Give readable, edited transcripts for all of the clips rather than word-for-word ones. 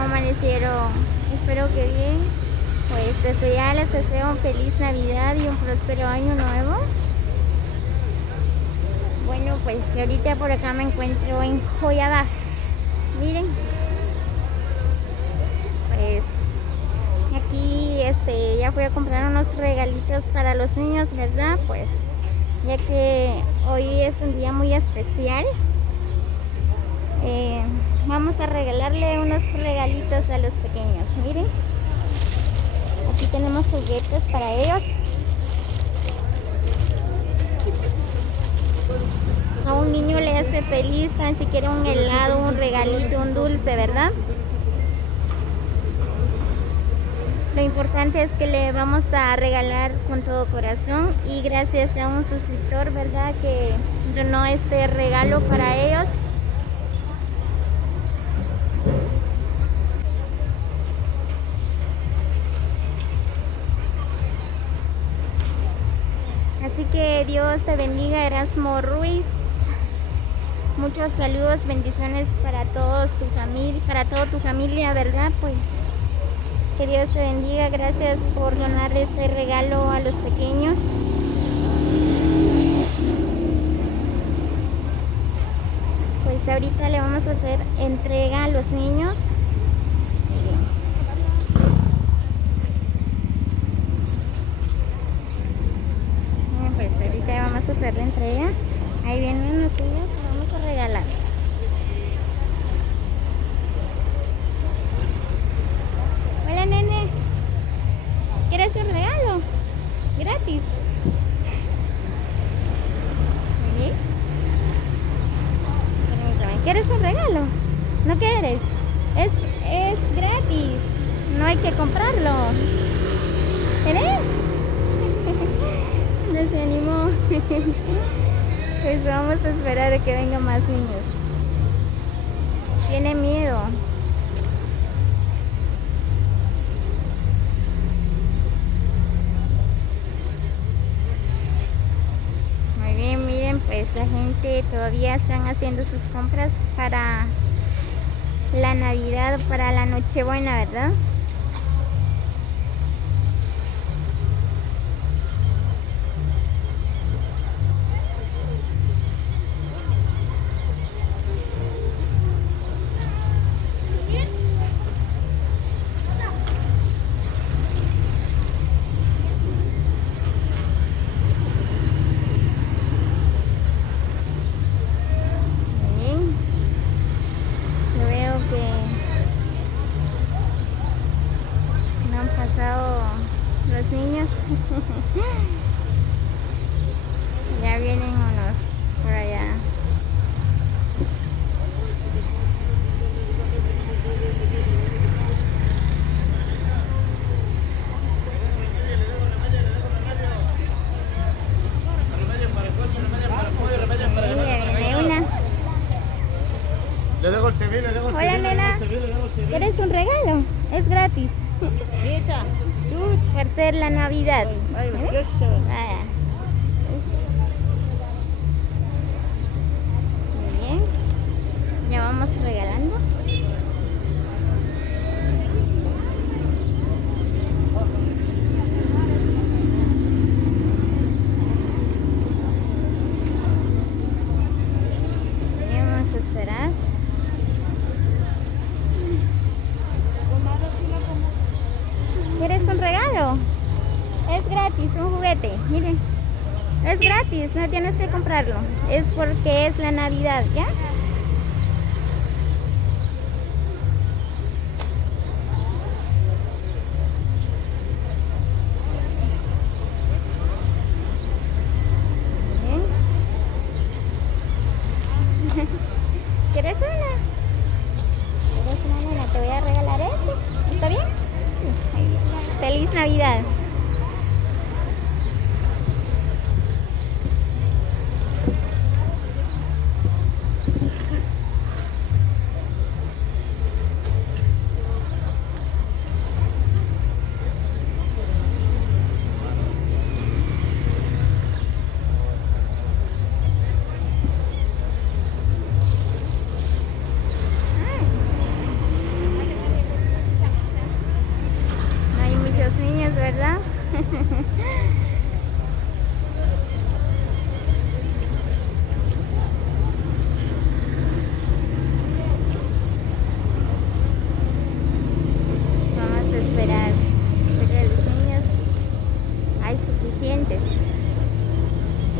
amanecieron? Espero que bien. Pues desde ya les deseo feliz Navidad y un próspero año nuevo. Bueno, pues ahorita por acá me encuentro en Joyabaj. Miren, pues aquí ya fui a comprar unos regalitos para los niños, ¿verdad? Pues ya que hoy es un día muy especial, vamos a regalarle unos regalitos a los pequeños. Miren, aquí tenemos juguetes para ellos. A un niño le hace feliz tan siquiera un helado, un regalito, un dulce, ¿verdad? Lo importante es que le vamos a regalar con todo corazón y gracias a un suscriptor, ¿verdad?, que donó este regalo para ellos. Así que Dios te bendiga, Erasmo Ruiz. Muchos saludos, bendiciones para todos tu familia, para toda tu familia, ¿verdad? Pues que Dios te bendiga, gracias por donar este regalo a los pequeños. Pues ahorita le vamos a hacer entrega a los niños. Pues ahorita vamos a hacer la entrega. Ahí vienen los niños que vamos a regalar. Hola, nene. ¿Quieres un regalo? Gratis. ¿Sí? Permítame. ¿Quieres un regalo? ¿No quieres? Es gratis. No hay que comprarlo. ¿Quieres? No se animó. Pues vamos a esperar a que vengan más niños. Tiene miedo. Muy bien, miren, pues la gente todavía están haciendo sus compras para la Navidad, para la Nochebuena, ¿verdad? Los niños ya vienen unos por allá. Le dejo el civil, le dejo el Hola, civil. nena. ¿Quieres un regalo? Es gratis. Por ser la Navidad. Vaya. Muy bien. Ya vamos regalando. Bien, vamos a esperar. ¿Quieres un regalo? Es gratis, un juguete, miren. Es gratis, no tienes que comprarlo. Es porque es la Navidad, ¿ya? Bien. ¿Quieres una? ¿Quieres una, nena? Te voy a regalar este. ¿Está bien? Feliz Navidad. ¿verdad? Vamos a esperar. Pero los niños hay suficientes.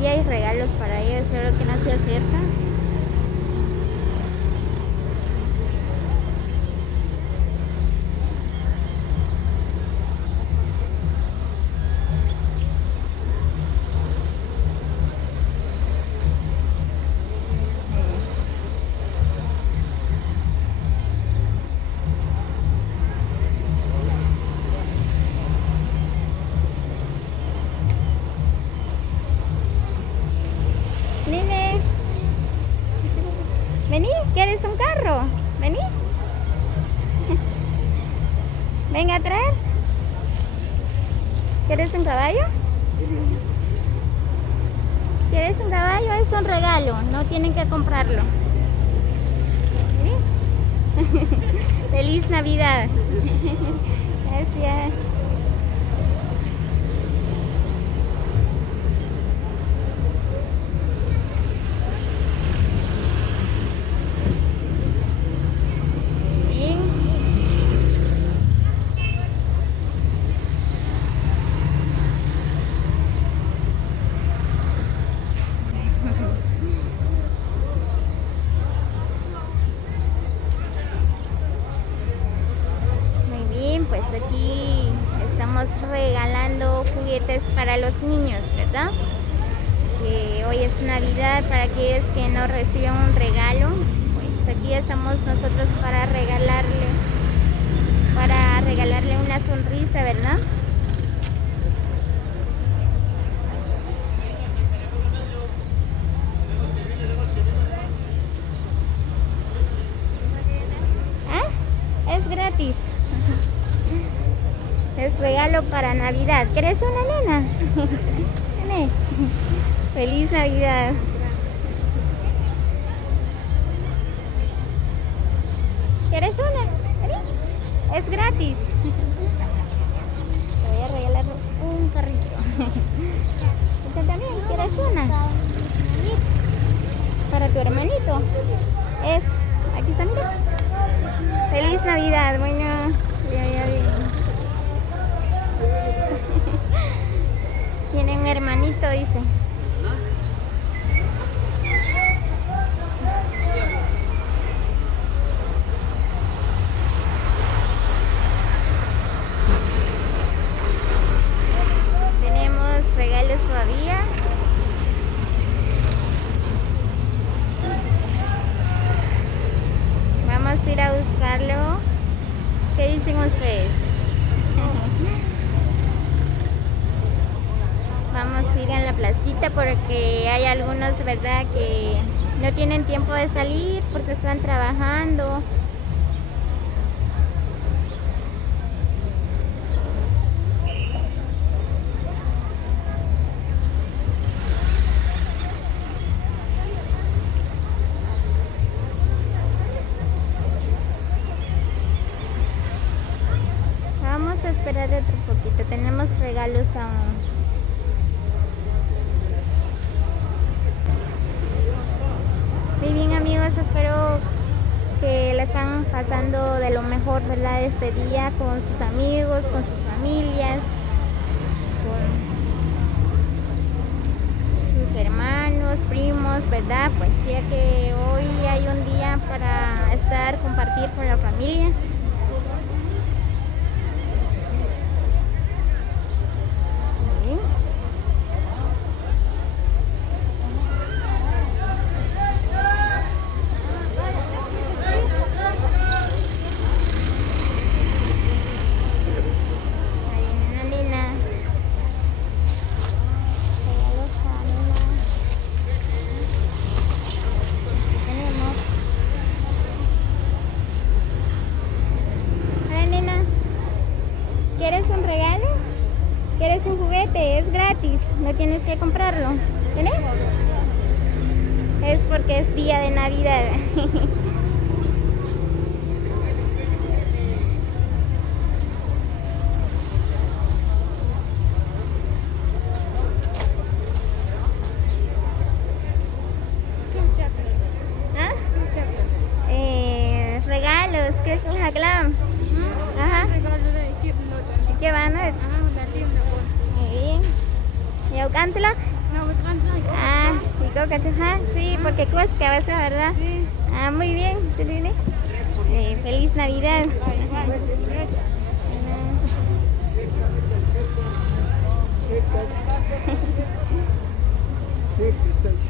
Y hay regalos para ellos, solo que no se acerca. Nene, vení, ¿quieres un carro? Vení. Venga a traer. ¿Quieres un caballo? ¿Quieres un caballo? Es un regalo, no tienen que comprarlo. ¿Sí? Feliz Navidad. Gracias. Pues aquí estamos regalando juguetes para los niños, ¿verdad? Que hoy es Navidad, para aquellos que no reciben un regalo, pues aquí estamos nosotros para regalarle una sonrisa, ¿verdad? ¿Ah? Es gratis. Es regalo para Navidad. ¿Quieres una, nena? Nene. Feliz Navidad. ¿Quieres una? ¿Vení? Es gratis. Te voy a regalar un carrito. ¿Usted también quieres una? Para tu hermanito. Es. Aquí está, mira. Feliz Navidad. Bueno, ya. Tiene un hermanito, dice. Tenemos regalos todavía. Vamos a ir a buscarlo. ¿Qué dicen ustedes? Vamos a ir a la placita porque hay algunos, ¿verdad?, que no tienen tiempo de salir porque están trabajando. Vamos a esperar otro poquito, tenemos regalos aún. Muy bien, amigos, espero que la están pasando de lo mejor, ¿verdad?, este día con sus amigos, con sus familias, con sus hermanos, primos, ¿verdad? Pues ya que hoy hay un día para compartir con la familia. ¿Quieres un regalo? ¿Quieres un juguete? Es gratis, no tienes que comprarlo. ¿Tienes? Es porque es día de Navidad. Naucantla. Ah, Pico Cachujá, sí, porque Cuesca, a veces, ¿verdad? Sí. Ah, muy bien, Tulile. Feliz Navidad.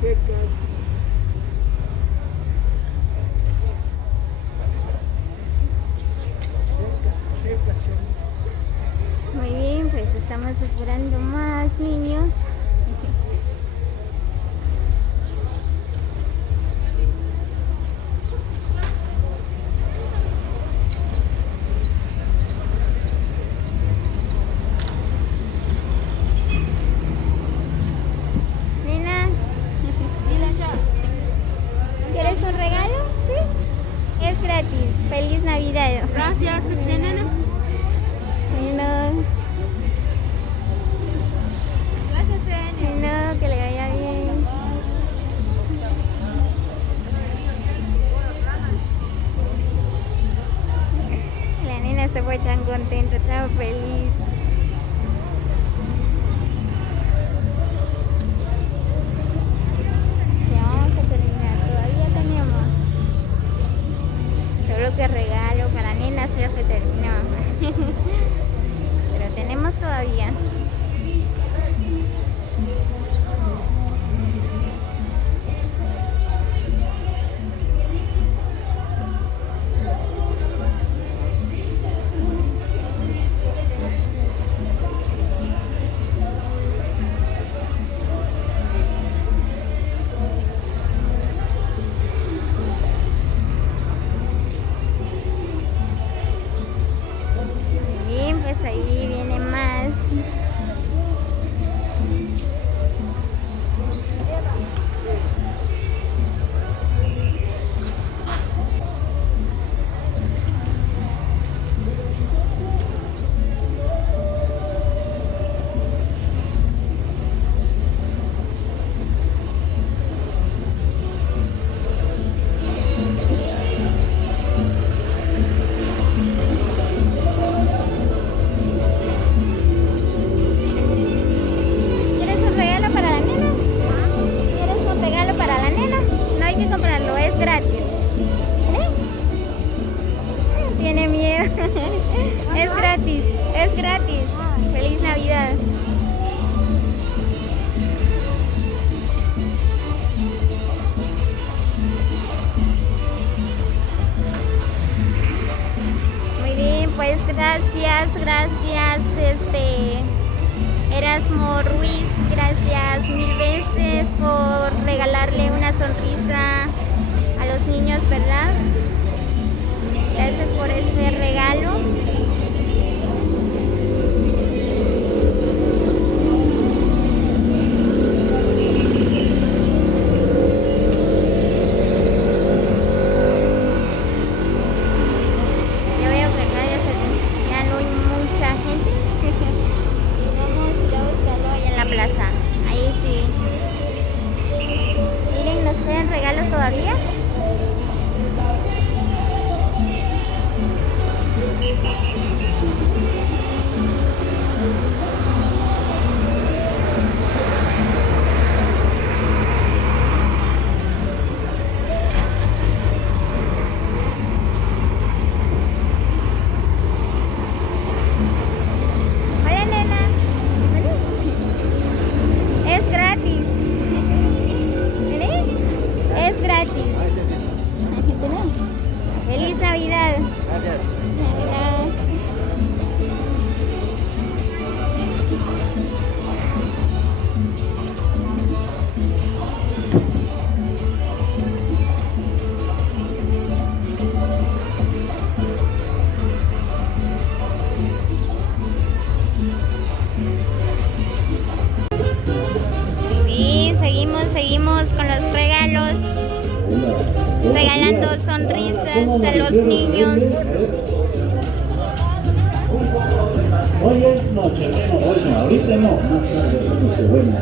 Checas. Muy bien, pues estamos esperando más niños. Nena, ¿quieres un regalo? Sí. Es gratis. Feliz Navidad. Gracias, ¿qué tiene, nena? Bueno. Gracias, señor. Bueno, que le vaya bien. La nena se fue tan contenta, tan feliz. Ya vamos a terminar, todavía tenemos. Solo que regalo para nenas ya se terminó. Pero tenemos todavía. Bien, pues ahí viene más. ¿Quieres un regalo para la nena? ¿Quieres un regalo para la nena? No hay que comprarlo, es gratis. ¿Eh? Tiene miedo. Es gratis, es gratis. Feliz Navidad. Muy bien, pues gracias, Erasmo Ruiz, gracias mil veces por regalarle una sonrisa a los niños, ¿verdad? Gracias por este regalo. Yo veo que acá ya no hay mucha gente. Vamos a ir a buscarlo ahí en la plaza. Ahí sí. Miren, ¿nos quedan regalos todavía? Hola, nena. Vení. Es gratis. Vení. Es gratis. Feliz Navidad. Gracias. Hola. Y seguimos con los regalos, regalando sonrisas a los niños. Hoy es Nochebuena, bueno, ahorita no, más tarde es Nochebuena.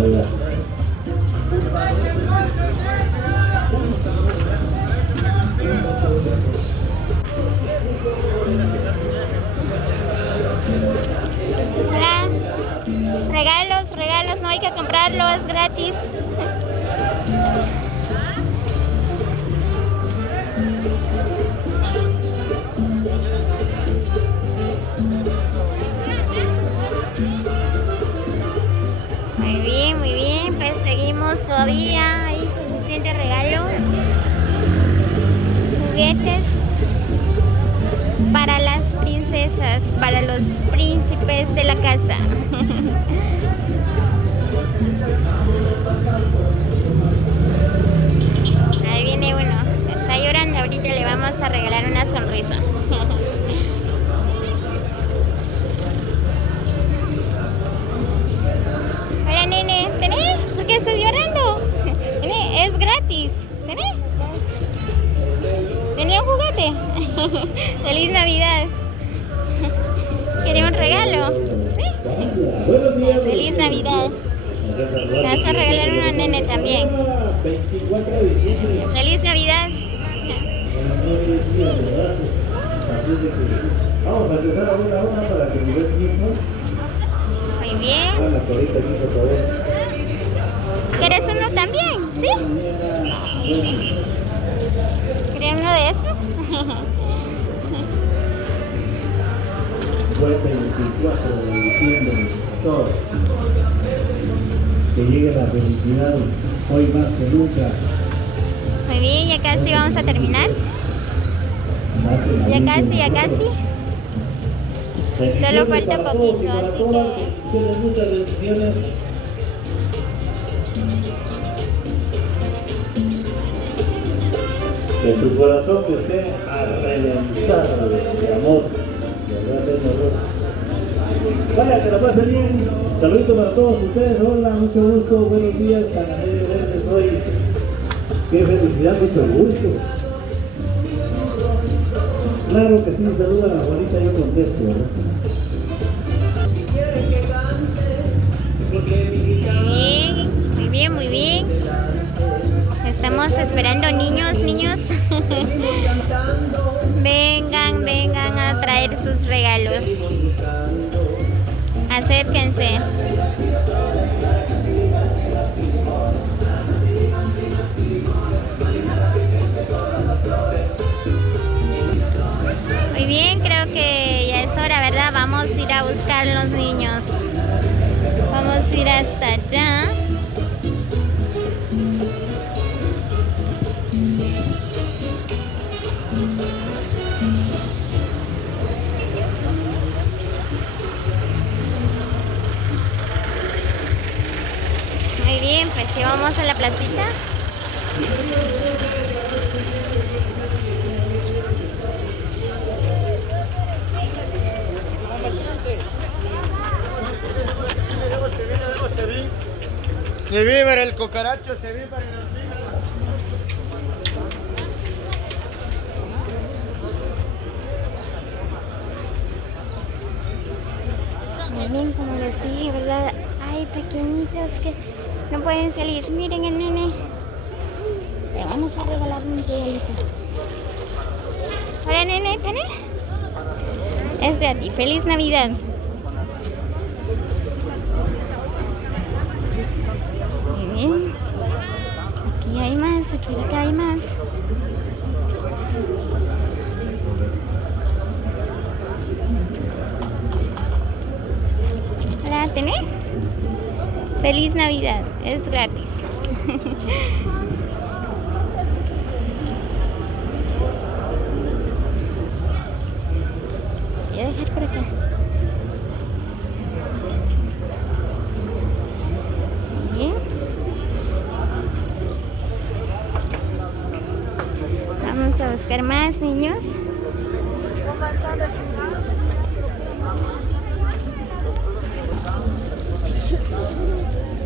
Oiga. comprarlo, es gratis. Muy bien, pues seguimos todavía, hay suficiente regalo, juguetes para las princesas, para los príncipes de la casa. Ahí viene uno, está llorando, ahorita le vamos a regalar una sonrisa. Hola nene, ¿tenés? ¿Por qué estás llorando? Nene, es gratis, ¿tenés? ¿Tenía un juguete? ¡Feliz Navidad! ¿Quería un regalo? ¿Sí? ¡Feliz Navidad! Me vas a regalar una nene también. ¡Feliz Navidad! Vamos a empezar a ver la hora para que me dé tiempo. Muy bien. Ah, la colita aquí, por favor. ¿Quieres uno también? ¿Sí? ¿Quieres uno de estos? Fue el 24 de diciembre, sol. Que llegue la felicidad hoy más que nunca. Muy bien, ya casi vamos a terminar. Ya casi. Solo falta poquito, así que... Muchas bendiciones. Que su corazón que esté a reventar de amor. Vaya, que la pasen bien. Saluditos para todos ustedes. Hola, mucho gusto. Buenos días. Tan alegre de verles hoy. Qué felicidad, mucho gusto. Claro que sí, saluda a la Juanita, yo contesto, ¿verdad? Muy bien. Estamos esperando niños. Vengan a traer sus regalos. Acérquense. Muy bien, creo que ya es hora, ¿verdad? Vamos a ir a buscar los niños. Vamos a ir hasta allá. Muy bien, pues sí, vamos a la placita. Se vive para el cucaracho, se vive para el hormiga. Miren, como les dije, ¿verdad? Hay pequeñitos que no pueden salir. Miren el nene. Le vamos a regalar un regalito. Hola nene, ¿tenés? Es gratis. ¡Feliz Navidad! Muy bien. Aquí hay más, aquí hay más. Hola, ¿tenés? ¡Feliz Navidad! Es gratis. Voy a dejar por acá. Bien. Vamos a buscar más niños.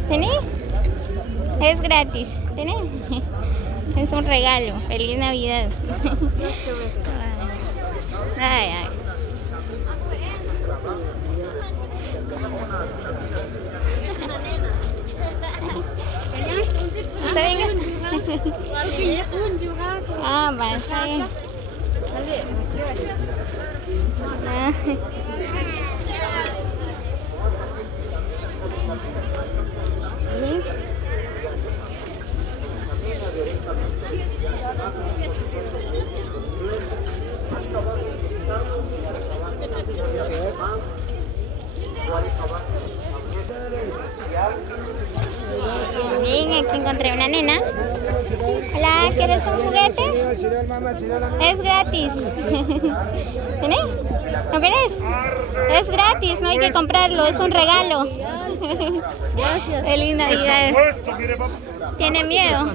¿Tenés? Es gratis. ¿Tenés? Es un regalo. ¡Feliz Navidad! Ay. ¿Está bien? Ah, va, está bien. ¿Sí? Bien, aquí encontré una nena. Hola, ¿quieres un juguete? Es gratis. ¿Tienes? ¿No quieres? Es gratis, no hay que comprarlo, es un regalo. Feliz Navidad. ¿Tiene miedo?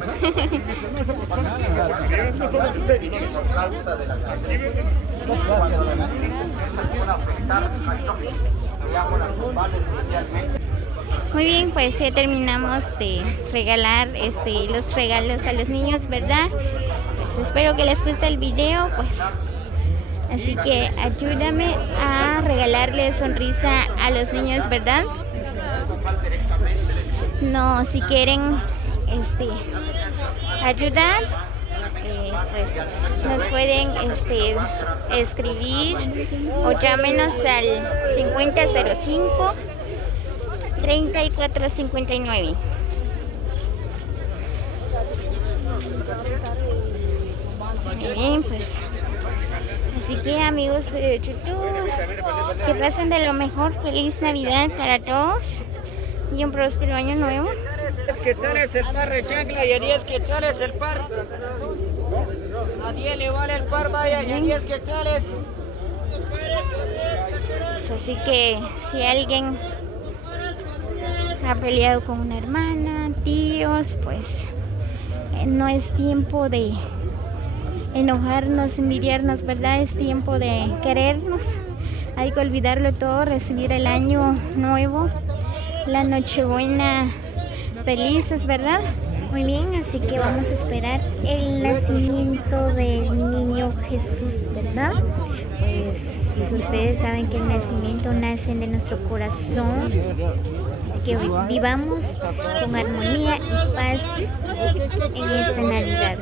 Muy bien, pues ya terminamos de regalar los regalos a los niños, ¿verdad? Pues espero que les guste el video, pues. Así que ayúdame a regalarle sonrisa a los niños, ¿verdad? No, si quieren ayudar, pues nos pueden escribir o llámenos al 5005 3459. Muy bien, pues. Así que amigos de YouTube, que pasen de lo mejor. Feliz Navidad para todos y un próspero año nuevo. 10 quetzales el par de chancla y a 10 quetzales el par. A 10 le vale el par, vaya, y a 10 quetzales. Así que si alguien ha peleado con una hermana, tíos, pues no es tiempo de enojarnos, envidiarnos, ¿verdad? Es tiempo de querernos. Hay que olvidarlo todo, recibir el año nuevo, la Nochebuena felices, ¿verdad? Muy bien, así que vamos a esperar el nacimiento del niño Jesús, ¿verdad? Pues ustedes saben que el nacimiento nace de nuestro corazón. Así que vivamos con armonía y paz en esta Navidad.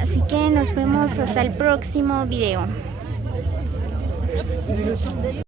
Así que nos vemos hasta el próximo video.